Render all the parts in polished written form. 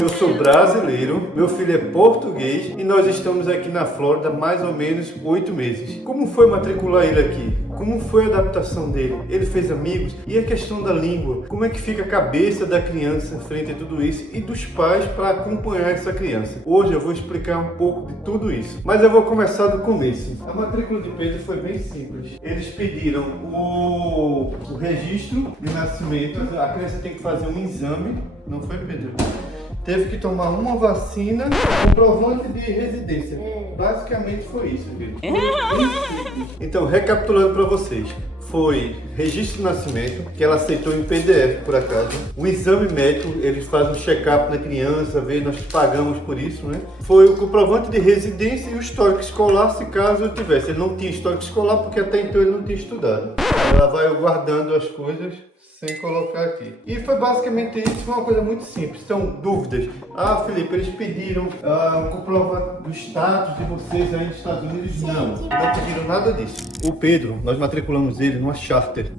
Eu sou brasileiro, meu filho é português e nós estamos aqui na Flórida há mais ou menos 8 meses. Como foi matricular ele aqui? Como foi a adaptação dele? Ele fez amigos? E a questão da língua? Como é que fica a cabeça da criança frente a tudo isso e dos pais para acompanhar essa criança? Hoje eu vou explicar um pouco de tudo isso, mas eu vou começar do começo. A matrícula de Pedro foi bem simples. Eles pediram o registro de nascimento, a criança tem que fazer um exame, não foi, Pedro? Teve que tomar uma vacina, comprovante de residência. Basicamente foi isso, Pedro. Então, recapitulando para vocês. Foi registro de nascimento, que ela aceitou em PDF, por acaso. O exame médico, eles fazem um check-up na criança, nós pagamos por isso, né? Foi o comprovante de residência e o histórico escolar, se caso eu tivesse. Ele não tinha histórico escolar, porque até então ele não tinha estudado. Ela vai guardando as coisas sem colocar aqui. E foi basicamente isso, foi uma coisa muito simples. Então, dúvidas. Ah, Felipe, eles pediram um comprovante do status de vocês aí nos Estados Unidos? Não pediram nada disso. O Pedro, nós matriculamos ele numa charter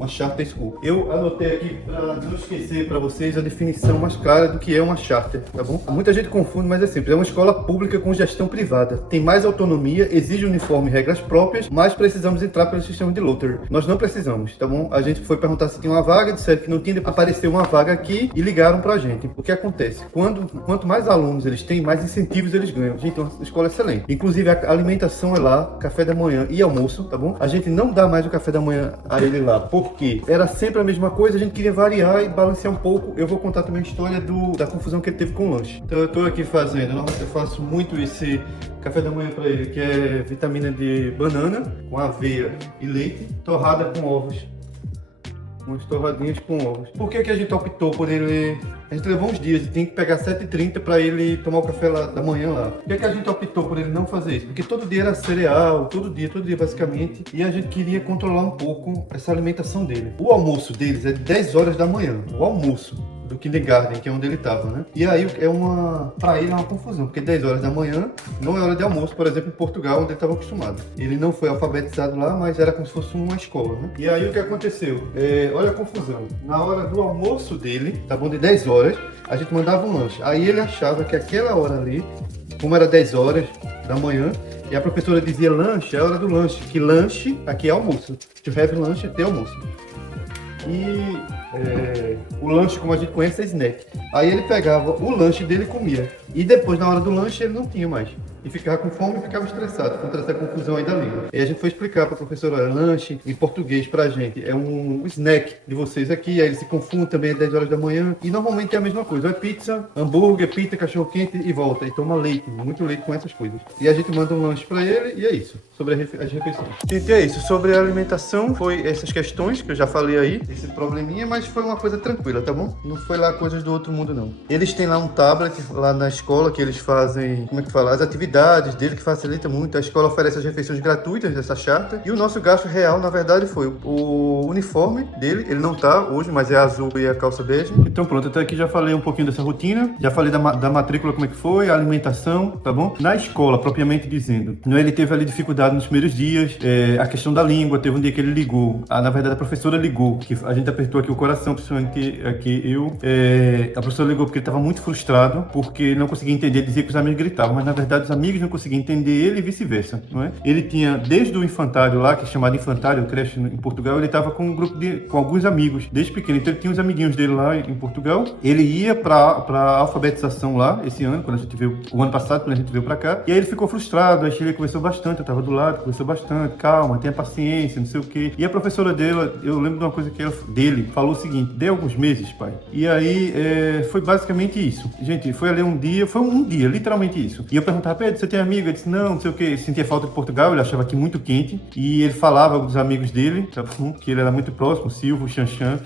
school. Eu anotei aqui para não esquecer para vocês a definição mais clara do que é uma charter, tá bom? Muita gente confunde, mas é simples. É uma escola pública com gestão privada. Tem mais autonomia, exige uniforme e regras próprias, mas precisamos entrar pelo sistema de lottery. Nós não precisamos, tá bom? A gente foi perguntar se tinha uma vaga, disseram que não tinha, apareceu uma vaga aqui e ligaram pra gente. O que acontece? Quanto mais alunos eles têm, mais incentivos eles ganham. Gente, é uma escola excelente. Inclusive, a alimentação é lá, café da manhã e almoço, tá bom? A gente não dá mais o café da manhã a ele lá, porque era sempre a mesma coisa, a gente queria variar e balancear um pouco. Eu vou contar também a história da confusão que ele teve com o lanche. Então, eu tô aqui fazendo, normalmente eu faço muito esse café da manhã para ele, que é vitamina de banana, com aveia e leite, torrada com ovos. Umas torradinhas com ovos. Por que a gente optou por ele? A gente levou uns dias e tem que pegar 7h30 para ele tomar o café lá, da manhã lá. Por que a gente optou por ele não fazer isso? Porque todo dia era cereal, todo dia basicamente. E a gente queria controlar um pouco essa alimentação dele. O almoço deles é 10 horas da manhã. O almoço do kindergarten, que é onde ele estava, né? E aí pra ele é uma confusão, porque 10 horas da manhã não é hora de almoço, por exemplo, em Portugal, onde ele estava acostumado. Ele não foi alfabetizado lá, mas era como se fosse uma escola, né? E aí o que aconteceu? Olha a confusão. Na hora do almoço dele, tá bom, de 10 horas, a gente mandava um lanche. Aí ele achava que aquela hora ali, como era 10 horas da manhã, e a professora dizia lanche, é a hora do lanche, que lanche aqui é almoço. To have lunch é ter almoço. E o lanche, como a gente conhece, é snack. Aí ele pegava o lanche dele e comia. E depois, na hora do lanche, ele não tinha mais. E ficava com fome e ficava estressado, contra essa confusão aí da língua. E a gente foi explicar para a professora, lanche em português pra gente é um snack de vocês aqui, aí eles se confundem também às 10 horas da manhã. E normalmente é a mesma coisa, é pizza, hambúrguer, pizza, cachorro quente e volta. E toma leite, muito leite com essas coisas. E a gente manda um lanche para ele e é isso, sobre as refeições. Gente, é isso, sobre a alimentação, foi essas questões que eu já falei aí, esse probleminha, mas foi uma coisa tranquila, tá bom? Não foi lá coisas do outro mundo, não. Eles têm lá um tablet, lá na escola, que eles fazem, como é que fala? As atividades dele, que facilita muito. A escola oferece as refeições gratuitas dessa charter. E o nosso gasto real, na verdade, foi o uniforme dele. Ele não tá hoje, mas é azul e a calça bege. Então pronto, até aqui já falei um pouquinho dessa rotina. Já falei da matrícula, como é que foi, a alimentação, tá bom? Na escola, propriamente dizendo, ele teve ali dificuldade nos primeiros dias. A questão da língua, teve um dia que ele ligou. Na verdade, a professora ligou, que a gente apertou aqui o coração, principalmente aqui eu. A professora ligou porque ele estava muito frustrado, porque não conseguia entender, dizia que os amigos gritavam, mas na verdade os amigos não conseguiam entender ele e vice-versa, não é? Ele tinha, desde o infantário lá, que é chamado infantário, creche em Portugal, ele estava com um grupo com alguns amigos, desde pequeno. Então ele tinha uns amiguinhos dele lá em Portugal. Ele ia para alfabetização lá, esse ano, quando a gente veio, o ano passado, quando a gente veio para cá. E aí ele ficou frustrado, a Sheila conversou bastante, eu estava do lado, conversou bastante, calma, tenha paciência, não sei o quê. E a professora dele, eu lembro de uma coisa que dele falou o seguinte: dê alguns meses, pai. E aí foi basicamente isso. Gente, foi ali um dia, literalmente isso. E eu perguntava, Pedro, você tem amigo? Ele disse, não sei o que. Ele sentia falta de Portugal, ele achava aqui muito quente. E ele falava dos amigos dele, que ele era muito próximo, Silvio, o Xanxan,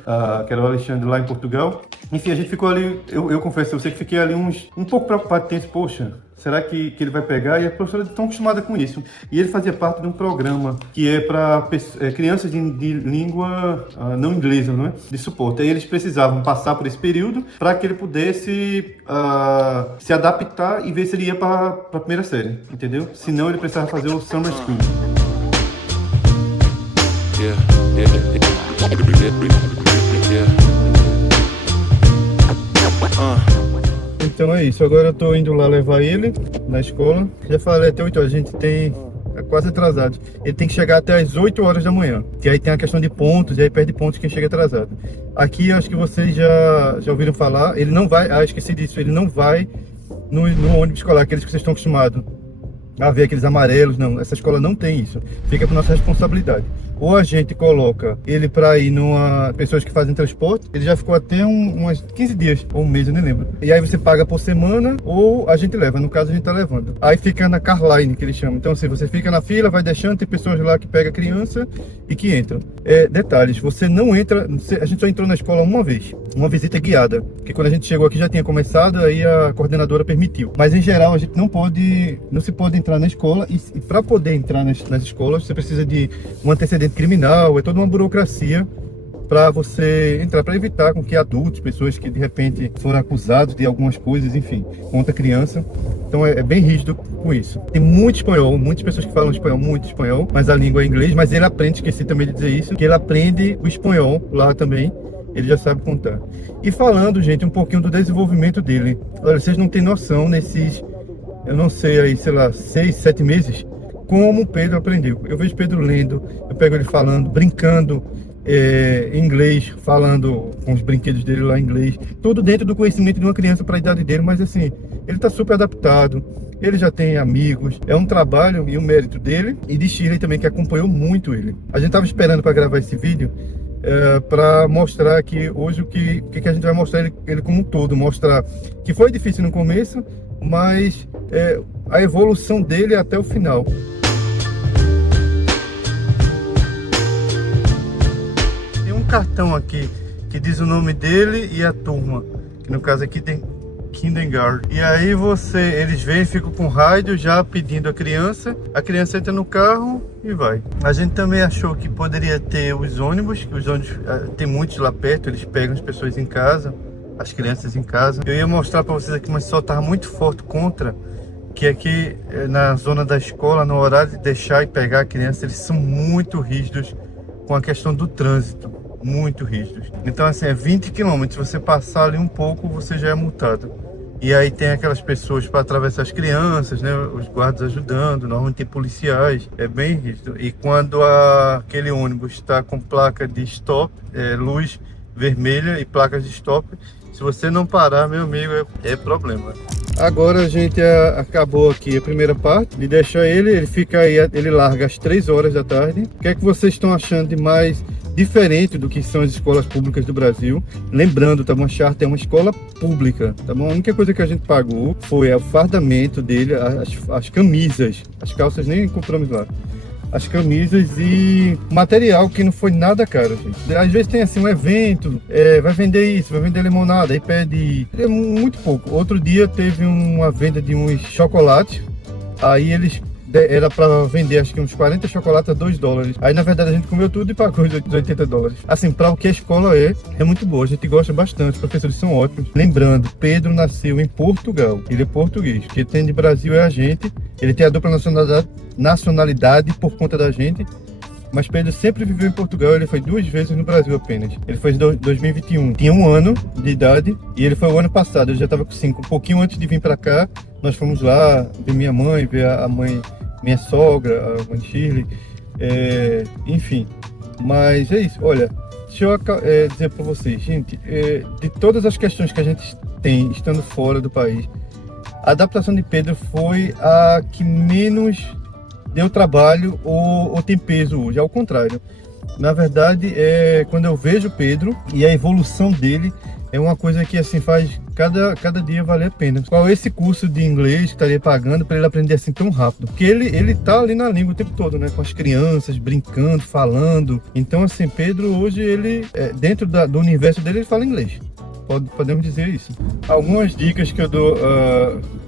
que era o Alexandre lá em Portugal. Enfim, a gente ficou ali, eu confesso, eu sei que fiquei ali um pouco preocupado, tenso, poxa, será que ele vai pegar? E a professora está acostumada com isso. E ele fazia parte de um programa que é para crianças de língua não inglesa, não é? De suporte. Aí eles precisavam passar por esse período para que ele pudesse se adaptar e ver se ele ia para a primeira série, entendeu? Senão ele precisava fazer o Summer School. Então é isso, agora eu tô indo lá levar ele na escola. Já falei até 8 horas, a gente é quase atrasado. Ele tem que chegar até as 8 horas da manhã, que aí tem a questão de pontos, e aí perde pontos quem chega atrasado. Aqui eu acho que vocês já ouviram falar, ele não vai, esqueci disso, ele não vai no ônibus escolar, aqueles que vocês estão acostumados a ver, aqueles amarelos. Não, essa escola não tem isso, fica por nossa responsabilidade. Ou a gente coloca ele para ir numa pessoas que fazem transporte, ele já ficou até umas 15 dias, ou um mês, eu nem lembro. E aí você paga por semana, ou a gente leva, no caso a gente tá levando. Aí fica na Carline, que eles chamam. Então assim, você fica na fila, vai deixando, tem pessoas lá que pegam a criança e que entram. Detalhes, você não entra, a gente só entrou na escola uma vez, uma visita guiada, porque quando a gente chegou aqui já tinha começado, aí a coordenadora permitiu. Mas em geral a gente não se pode entrar na escola, e para poder entrar nas escolas, você precisa de um antecedente criminal, é toda uma burocracia para você entrar, para evitar com que adultos, pessoas que de repente foram acusados de algumas coisas, enfim, contra criança. Então é bem rígido com isso. Tem muito espanhol, muitas pessoas que falam espanhol, muito espanhol, mas a língua é inglês, mas ele aprende, esqueci também de dizer isso, que ele aprende o espanhol lá também, ele já sabe contar. E falando, gente, um pouquinho do desenvolvimento dele. Olha, vocês não têm noção nesses, eu não sei aí, sei lá, 6, 7 meses, como o Pedro aprendeu. Eu vejo Pedro lendo, eu pego ele falando, brincando inglês, falando com os brinquedos dele lá em inglês, tudo dentro do conhecimento de uma criança para a idade dele, mas assim, ele está super adaptado, ele já tem amigos, é um trabalho e um mérito dele e de Shirley também, que acompanhou muito ele. A gente estava esperando para gravar esse vídeo para mostrar aqui hoje o que a gente vai mostrar ele como um todo, mostrar que foi difícil no começo, mas a evolução dele até o final. Cartão aqui que diz o nome dele e a turma, que no caso aqui tem Kindergarten. E aí eles vêm, ficam com rádio já pedindo a criança entra no carro e vai. A gente também achou que poderia ter os ônibus tem muitos lá perto, eles pegam as pessoas em casa, as crianças em casa. Eu ia mostrar para vocês aqui, mas só estava muito forte contra, que aqui na zona da escola, no horário de deixar e pegar a criança, eles são muito rígidos com a questão do trânsito. Muito rígidos. Então assim, é 20 km, se você passar ali um pouco, você já é multado. E aí tem aquelas pessoas para atravessar as crianças, né? Os guardas ajudando, normalmente tem policiais, é bem rígido. E quando aquele ônibus está com placa de stop, luz vermelha e placas de stop, se você não parar, meu amigo, é problema. Agora a gente acabou aqui a primeira parte de deixar ele fica aí, ele larga às 3 horas da tarde. O que é que vocês estão achando de mais diferente do que são as escolas públicas do Brasil? Lembrando, tá bom, a Charter é uma escola pública, tá bom? A única coisa que a gente pagou foi o fardamento dele, as camisas, as calças nem compramos lá. As camisas e material que não foi nada caro, gente. Às vezes tem assim um evento, vai vender isso, vai vender limonada, aí pede muito pouco. Outro dia teve uma venda de uns chocolates, aí eles era para vender acho que uns 40 chocolates a $2. Aí na verdade a gente comeu tudo e pagou os $80. Assim, para o que a escola é muito boa, a gente gosta bastante, os professores são ótimos. Lembrando, Pedro nasceu em Portugal, ele é português, o que tem de Brasil é a gente, ele tem a dupla nacionalidade por conta da gente, mas Pedro sempre viveu em Portugal, ele foi 2 vezes no Brasil apenas. Ele foi em 2021, tinha 1 ano de idade, e ele foi o ano passado, ele já estava com 5, um pouquinho antes de vir para cá. Nós fomos lá ver minha mãe, ver a mãe, minha sogra, a mãe Shirley, enfim. Mas é isso, olha, deixa eu dizer para vocês, gente, de todas as questões que a gente tem estando fora do país, a adaptação de Pedro foi a que menos deu trabalho ou tem peso hoje, ao contrário. Na verdade, quando eu vejo Pedro e a evolução dele, é uma coisa que assim faz cada dia valer a pena. Qual é esse curso de inglês que estaria pagando para ele aprender assim tão rápido? Porque ele tá ali na língua o tempo todo, né? Com as crianças, brincando, falando. Então assim, Pedro hoje, ele dentro do universo dele, ele fala inglês. Podemos dizer isso. Algumas dicas que eu dou,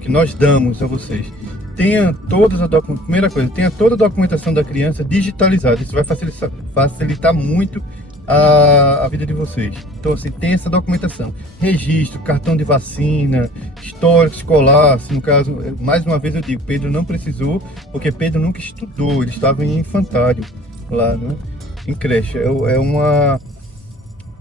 que nós damos a vocês. Primeira coisa, tenha toda a documentação da criança digitalizada. Isso vai facilitar muito a vida de vocês. Então assim, tem essa documentação, registro, cartão de vacina, histórico escolar. Se no caso, mais uma vez eu digo, Pedro não precisou, porque Pedro nunca estudou, ele estava em infantário lá, né? Em creche.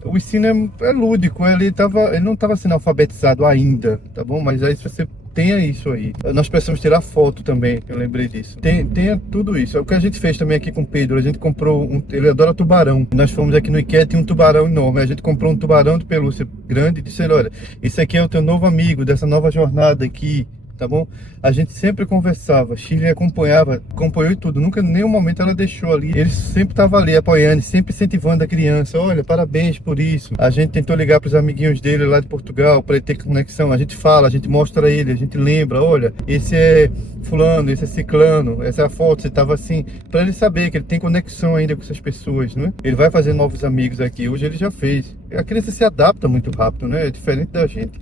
O ensino é lúdico, ele não estava sendo alfabetizado ainda, tá bom? Mas aí se você tenha isso aí. Nós precisamos tirar foto também, eu lembrei disso. Tenha tudo isso. É o que a gente fez também aqui com o Pedro. A gente comprou ele adora tubarão. Nós fomos aqui no IKEA, tinha um tubarão enorme. A gente comprou um tubarão de pelúcia grande e disse: olha, esse aqui é o teu novo amigo dessa nova jornada aqui. Tá bom? A gente sempre conversava, Shirley acompanhou e tudo, nunca, em nenhum momento ela deixou ali, ele sempre estava ali apoiando, sempre incentivando a criança, olha, parabéns por isso. A gente tentou ligar para os amiguinhos dele lá de Portugal, para ele ter conexão, a gente fala, a gente mostra ele, a gente lembra, olha, esse é fulano, esse é ciclano, essa é a foto, você estava assim, para ele saber que ele tem conexão ainda com essas pessoas, né? Ele vai fazer novos amigos aqui, hoje ele já fez. A criança se adapta muito rápido, né? É diferente da gente.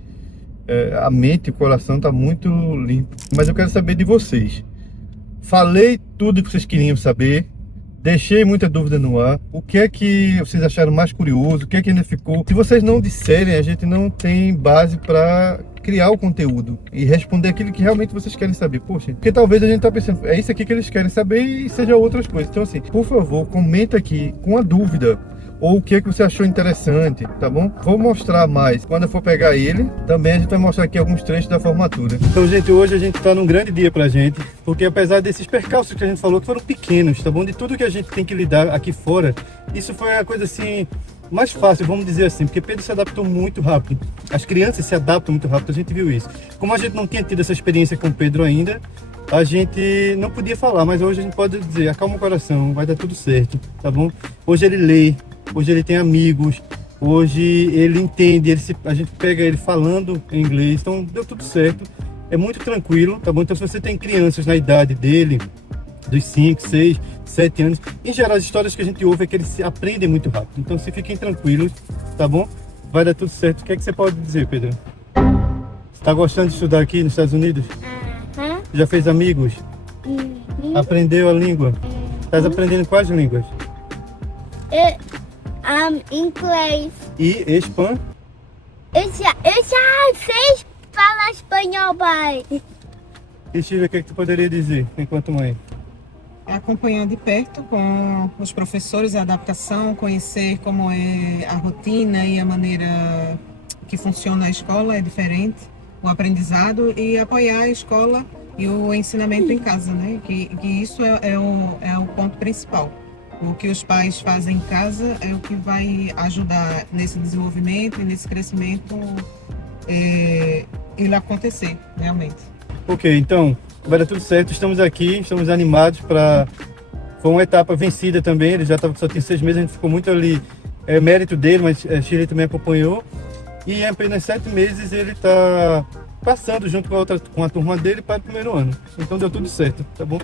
A mente e o coração tá muito limpo. Mas eu quero saber de vocês. Falei tudo que vocês queriam saber, deixei muita dúvida no ar. O que é que vocês acharam mais curioso? O que é que ainda ficou? Se vocês não disserem, a gente não tem base para criar o conteúdo e responder aquilo que realmente vocês querem saber. Poxa, porque talvez a gente tá pensando, é isso aqui que eles querem saber e seja outras coisas. Então assim, por favor, comenta aqui com a dúvida, ou o que é que você achou interessante, tá bom? Vou mostrar mais quando eu for pegar ele. Também a gente vai mostrar aqui alguns trechos da formatura. Então, gente, hoje a gente tá num grande dia pra gente, porque apesar desses percalços que a gente falou, que foram pequenos, tá bom? De tudo que a gente tem que lidar aqui fora, isso foi a coisa assim mais fácil, vamos dizer assim, porque Pedro se adaptou muito rápido. As crianças se adaptam muito rápido, a gente viu isso. Como a gente não tinha tido essa experiência com o Pedro ainda, a gente não podia falar, mas hoje a gente pode dizer, acalma o coração, vai dar tudo certo, tá bom? Hoje ele lê, hoje ele tem amigos, hoje ele entende, a gente pega ele falando em inglês, então deu tudo certo, é muito tranquilo, tá bom? Então se você tem crianças na idade dele, dos 5, 6, 7 anos, em geral as histórias que a gente ouve é que eles aprendem muito rápido, então se fiquem tranquilos, tá bom? Vai dar tudo certo. O que é que você pode dizer, Pedro? Você tá gostando de estudar aqui nos Estados Unidos? Já fez amigos? Aprendeu a língua? Estás aprendendo quais línguas? Inglês. E espanhol? Eu já sei falar espanhol, pai. E Chile, o que é que tu poderia dizer enquanto mãe? Acompanhar de perto com os professores a adaptação, conhecer como é a rotina e a maneira que funciona a escola é diferente, o aprendizado, e apoiar a escola e o ensinamento em casa, né? Que isso é o ponto principal. O que os pais fazem em casa é o que vai ajudar nesse desenvolvimento e nesse crescimento ele acontecer, realmente. Ok, então, vai dar tudo certo. Estamos aqui, estamos animados para... Foi uma etapa vencida também, ele já estava só tinha 6 meses, a gente ficou muito ali, mérito dele, mas a Shirley também acompanhou. E em apenas 7 meses ele está passando junto com a turma dele para o primeiro ano. Então deu tudo certo, tá bom?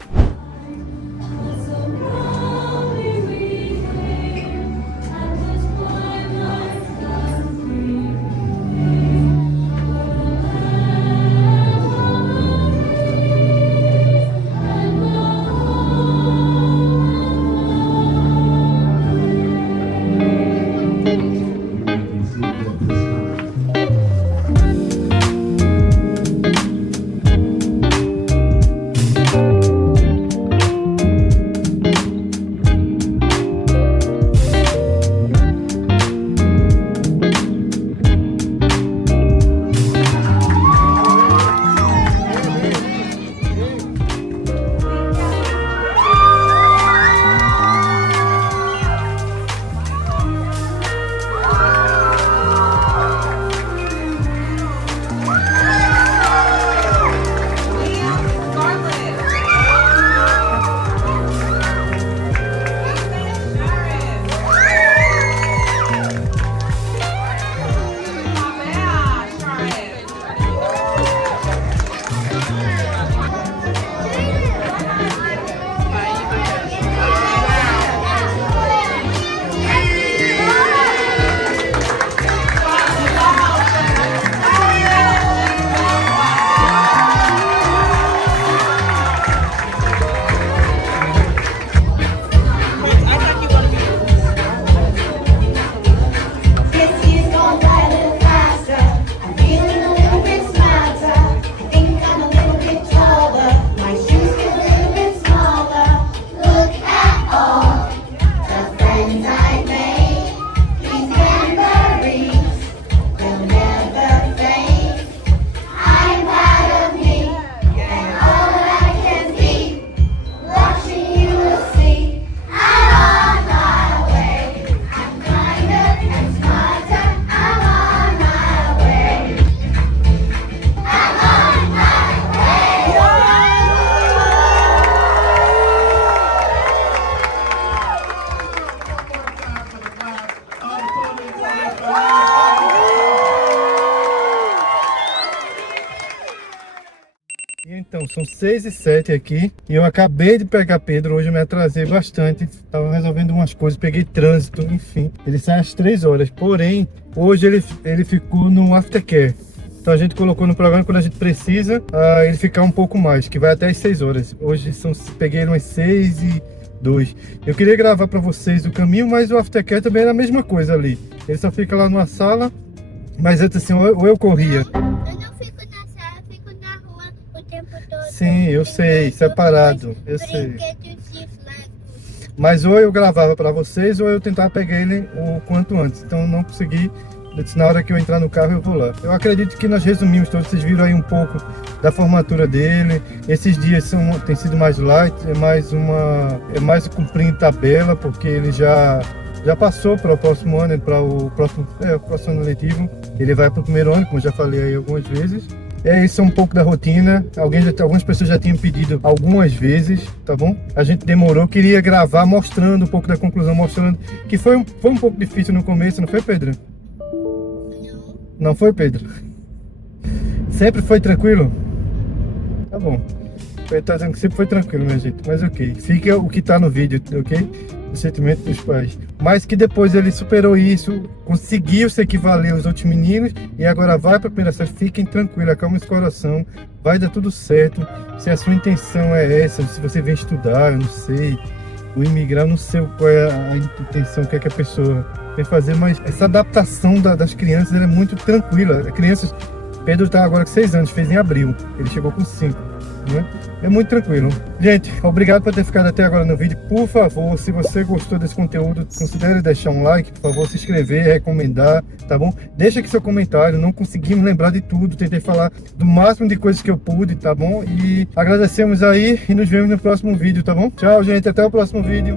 são 6h07 aqui. E eu acabei de pegar Pedro, hoje eu me atrasei bastante. Tava resolvendo umas coisas, peguei trânsito, enfim. Ele sai às 3 horas, porém, hoje ele ficou no aftercare. Então a gente colocou no programa quando a gente precisa ele ficar um pouco mais, que vai até às 6 horas. Hoje peguei umas 6h02. Eu queria gravar para vocês o caminho, mas o aftercare também era a mesma coisa ali. Ele só fica lá numa sala, mas antes assim, ou eu corria. Eu não fico na sala, eu fico na rua o tempo todo. Sim, eu sei, separado, eu sei. Brinquedos de Lego. Mas ou eu gravava para vocês, ou eu tentava pegar ele o quanto antes. Então eu não consegui. Eu disse, na hora que eu entrar no carro eu vou lá. Eu acredito que nós resumimos todos, vocês viram aí um pouco da formatura dele. Esses dias tem sido mais light, é mais cumprindo tabela, porque ele já passou para o próximo ano, para o próximo ano letivo. Ele vai para o primeiro ano, como eu já falei aí algumas vezes. Isso é um pouco da rotina. Algumas pessoas já tinham pedido algumas vezes, tá bom? A gente demorou, queria gravar mostrando um pouco da conclusão, mostrando que foi um pouco difícil no começo, não foi, Pedro? Não foi, Pedro? Sempre foi tranquilo? Tá bom. Ele tá dizendo que sempre foi tranquilo, minha gente. Mas ok. Fica o que tá no vídeo, ok? O sentimento dos pais. Mas que depois ele superou isso, conseguiu se equivaler aos outros meninos e agora vai para a primeira série. Fiquem tranquilos, acalma esse coração. Vai dar tudo certo. Se a sua intenção é essa, se você vem estudar, eu não sei. O imigrar, eu não sei qual é a intenção, o que é que a pessoa tem que fazer, mas essa adaptação das crianças ela é muito tranquila. Crianças, Pedro está agora com 6 anos, fez em abril, ele chegou com 5, né? É muito tranquilo. Gente, obrigado por ter ficado até agora no vídeo. Por favor, se você gostou desse conteúdo, considere deixar um like, por favor, se inscrever, recomendar, tá bom? Deixa aqui seu comentário, não conseguimos lembrar de tudo, tentei falar do máximo de coisas que eu pude, tá bom? E agradecemos aí e nos vemos no próximo vídeo, tá bom? Tchau, gente, até o próximo vídeo.